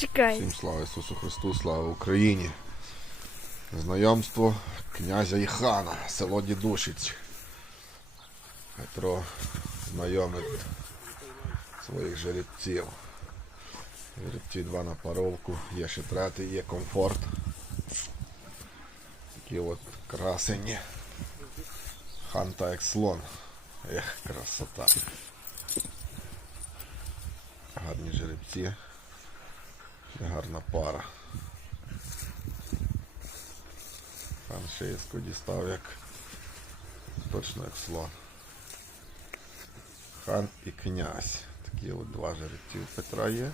Чекай. Всім слава Ісусу Христу, слава Україні. Знайомство князя і хана, село Дідушиць. Петро знайомить своїх жеребців. Жеребці два на паровку, є ще третій, є комфорт. Такі от красені. Хан та як слон. Ех, красота. Гарні жеребці. Гарна пара. Там шиєску дістав як точно як слон. Хан і князь. Такі от два жеребці у Петра є.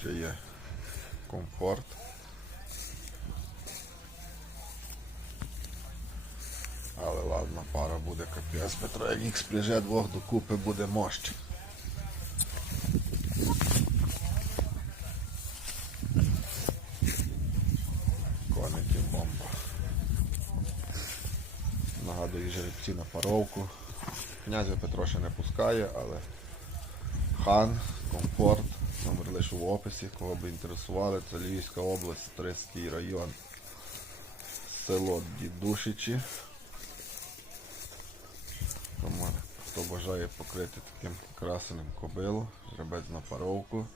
Ще є комфорт. Але ладно, пара буде капець. Петро, як їх спряже двох докупи буде мощ. Коники бомба. Нагадую жеребці на паровку. Князя Петро ще не пускає, але хан, комфорт, номер лише в описі, кого би інтересували, це Львівська область, Триський район, село Дідушичі. Тому хто бажає покрити таким красеним кобилу, жеребець на паровку.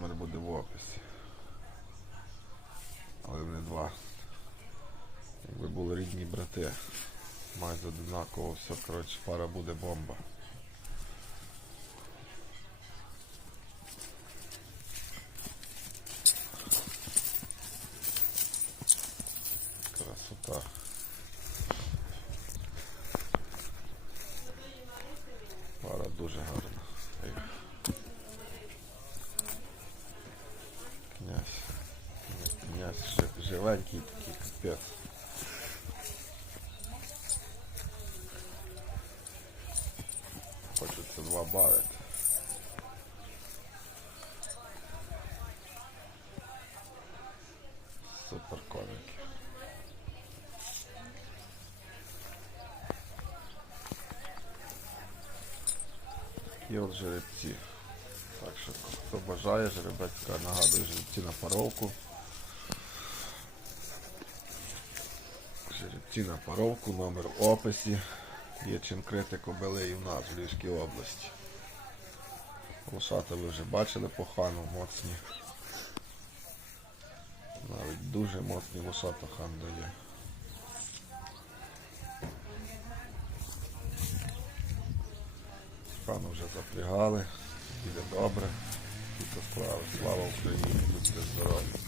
Номер буде в описі. Але не два. Якби були рідні брати. Майже однаково все, коротше, пара буде бомба. Красота. Пара дуже гарна. Ех. Князь. Князь жи- живенький такий капець. Хочеться два бавити. Супер коники. Такі от жеребці. Так що хто бажає, жеребецька нагадую жеребці на паровку. Жеребці на паровку, номер в описі. Є чим крити кобили і в нас в Львівській області. Лошата ви вже бачили по хану моцні. Навіть дуже моцні лошата хан дає. Хану вже запрягали, буде добре. Тільки справи. Слава Україні, будьте здорові.